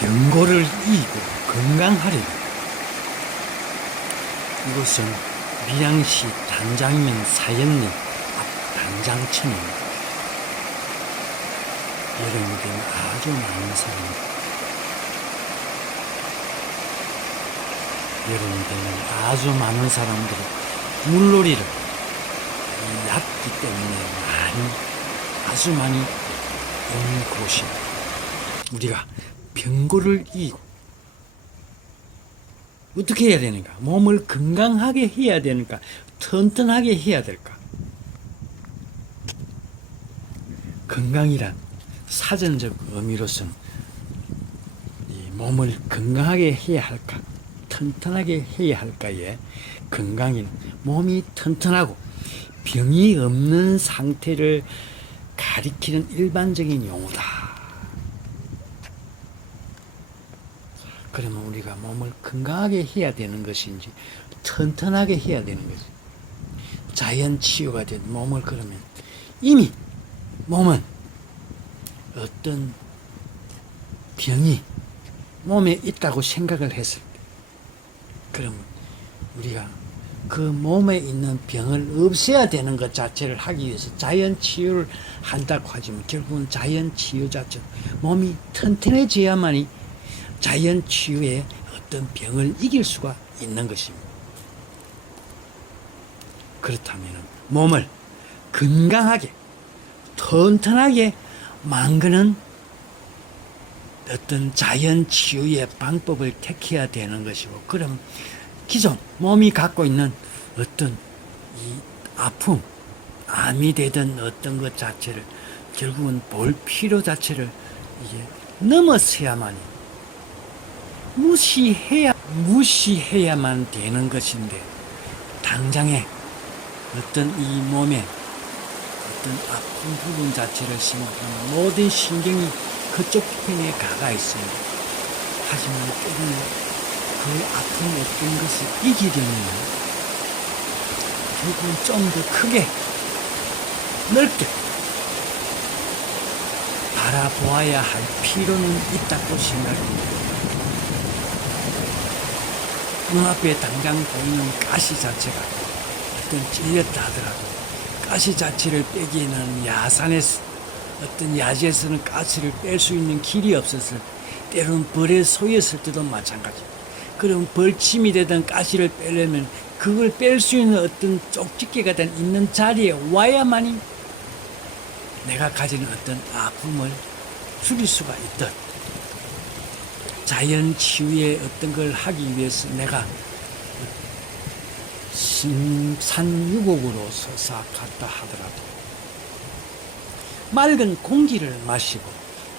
병고를 이기고 건강하리라. 이곳은 밀양시 단장면 사연리 앞 단장천입니다. 여름이 되면 아주 많은 사람들, 여름이 되면 아주 많은 사람들이 물놀이를 얕기 때문에 아주 많이 오는 곳입니다. 우리가 병고를 이기고 어떻게 해야 되는가? 몸을 건강하게 해야 되는가? 튼튼하게 해야 될까? 건강이란 사전적 의미로서는 이 몸을 건강하게 해야 할까? 튼튼하게 해야 할까에 건강인 몸이 튼튼하고 병이 없는 상태를 가리키는 일반적인 용어다. 그러면 우리가 몸을 건강하게 해야 되는 것인지 튼튼하게 해야 되는 것인지, 자연 치유가 된 몸을, 그러면 이미 몸은 어떤 병이 몸에 있다고 생각을 했을 때, 그러면 우리가 그 몸에 있는 병을 없애야 되는 것 자체를 하기 위해서 자연 치유를 한다고 하지만, 결국은 자연 치유 자체, 몸이 튼튼해져야만이 자연 치유의 어떤 병을 이길 수가 있는 것입니다. 그렇다면 몸을 건강하게 튼튼하게 만드는 어떤 자연 치유의 방법을 택해야 되는 것이고, 그럼 기존 몸이 갖고 있는 어떤 이 아픔, 암이 되든 어떤 것 자체를 결국은 볼 필요 자체를 이제 넘어서야만이, 무시해야만 되는 것인데, 당장에 어떤 이 몸에 어떤 아픈 부분 자체를 생각하면 모든 신경이 그쪽 편에 가가 있습니다. 하지만 조금 그 아픈 어떤 것을 이기려면 결국은 좀 더 크게, 넓게 바라보아야 할 필요는 있다고 생각합니다. 눈앞에 당장 보이는 가시 자체가 어떤 찔렸다 하더라도 가시 자체를 빼기에는 야산에서, 어떤 야지에서는 가시를 뺄 수 있는 길이 없었을 때, 때로는 벌에 쏘였을 때도 마찬가지입니다. 그럼 벌침이 되든 가시를 빼려면 그걸 뺄 수 있는 어떤 쪽집게가 있는 자리에 와야만이 내가 가진 어떤 아픔을 줄일 수가 있듯, 자연 치유의 어떤 걸 하기 위해서 내가 신산유곡으로 서사갔다 하더라도 맑은 공기를 마시고,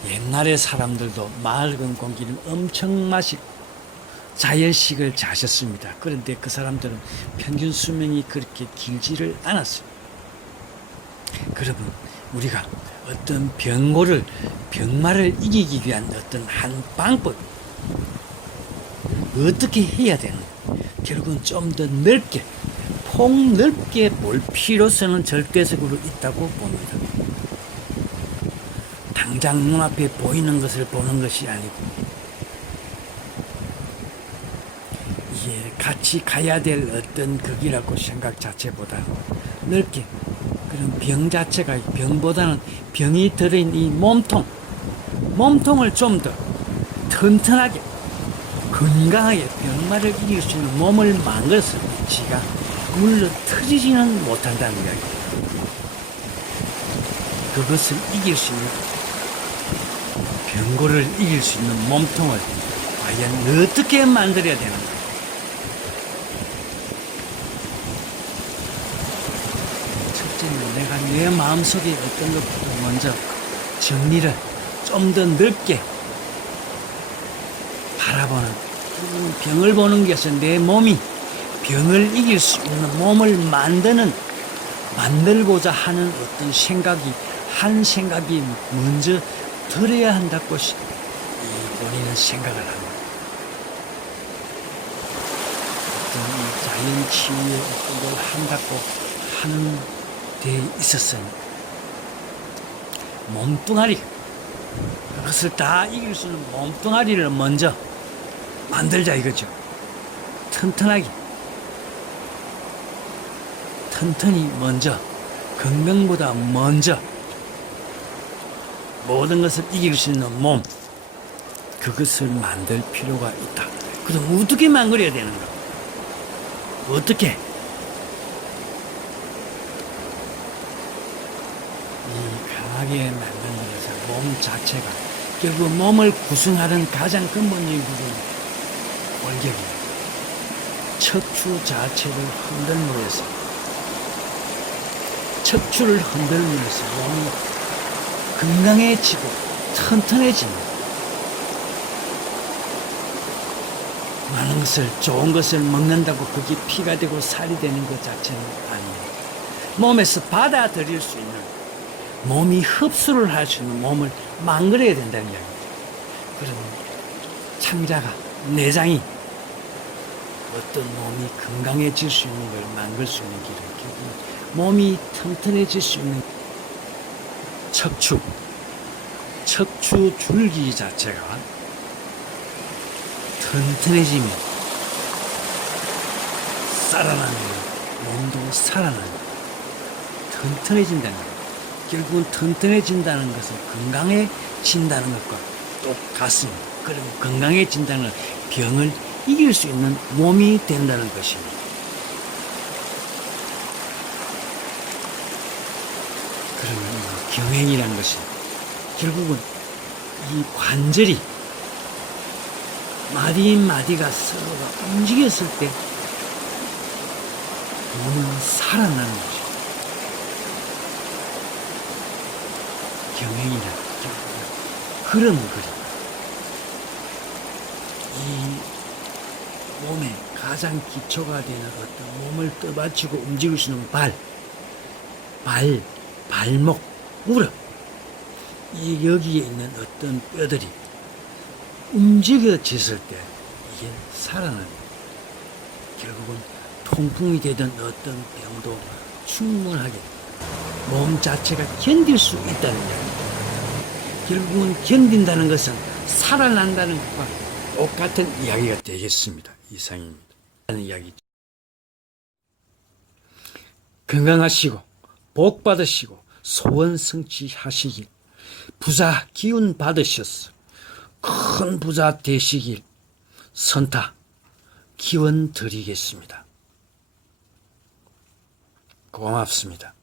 옛날의 사람들도 맑은 공기를 엄청 마시고 자연식을 자셨습니다. 그런데 그 사람들은 평균 수명이 그렇게 길지를 않았습니다. 그러면 우리가 어떤 병마를 이기기 위한 어떤 한 방법, 어떻게 해야 되는가? 결국은 좀 더 넓게, 폭넓게 볼 필요성은 절대적으로 있다고 봅니다. 당장 눈앞에 보이는 것을 보는 것이 아니고, 이게 같이 가야 될 어떤 극이라고 생각 자체보다 넓게, 그런 병 자체가, 병보다는 병이 들어있는 이 몸통을 좀 더 튼튼하게 건강하게 병마를 이길 수 있는 몸을 만들어서 지가 물러 터지지는 못한다는 이야기입니다. 그것을 이길 수 있는, 병고를 이길 수 있는 몸통을 과연 어떻게 만들어야 되는가? 첫째는 내가 내 마음속에 어떤 것부터 먼저 정리를 좀 더 넓게 바라보는, 병을 보는 것은 내 몸이 병을 이길 수 있는 몸을 만들고자 하는 어떤 생각이 먼저 들어야 한다고 본인은 생각을 합니다. 어떤 이 자연 치유의 어떤 걸 한다고 하는 데 있어서는 몸뚱아리, 그것을 다 이길 수 있는 몸뚱아리를 먼저 만들자 이거죠. 튼튼하게. 튼튼히 먼저, 건강보다 먼저 모든 것을 이길 수 있는 몸, 그것을 만들 필요가 있다. 그럼 어떻게 만들어야 되는가? 어떻게? 이 강하게 만드는 몸 자체가 결국 몸을 구성하는 가장 근본적인 부분은 골격입니다. 척추 자체를 흔들므로써 척추를 흔들면서 몸이 건강해지고 튼튼해집니다. 많은 것을 좋은 것을 먹는다고 그게 피가 되고 살이 되는 것 자체는 아닙니다. 몸에서 받아들일 수 있는 몸이 흡수를 할 수 있는 몸을 만들어야 된다는 이야기입니다. 그러면 창자가 내장이 어떤 몸이 건강해질 수 있는 걸 만들 수 있는 길은 결국 몸이 튼튼해질 수 있는 척추 줄기 자체가 튼튼해지면 살아나는 몸도 살아나는 튼튼해진다는 것. 결국은 튼튼해진다는 것은 건강해진다는 것과 똑같습니다. 그럼 건강해진다는 건 병을 이길 수 있는 몸이 된다는 것입니다. 그러면 이 경행이라는 것이 결국은 이 관절이 마디마디가 서로가 움직였을 때 몸은 살아나는 것입니다. 경행이라 그런 거죠. 이 몸의 가장 기초가 되는 어떤 몸을 떠받치고 움직일 수 있는 발목, 무릎, 이 여기에 있는 어떤 뼈들이 움직여졌을 때 이게 살아납니다. 결국은 통풍이 되던 어떤 병도 충분하게 몸 자체가 견딜 수 있다는 이야기입니다. 결국은 견딘다는 것은 살아난다는 것과 똑같은 이야기가 되겠습니다. 이상입니다. 하는 이야기죠. 건강하시고 복 받으시고 소원 성취하시길, 부자 기운 받으셔서 큰 부자 되시길 선타 기원 드리겠습니다. 고맙습니다.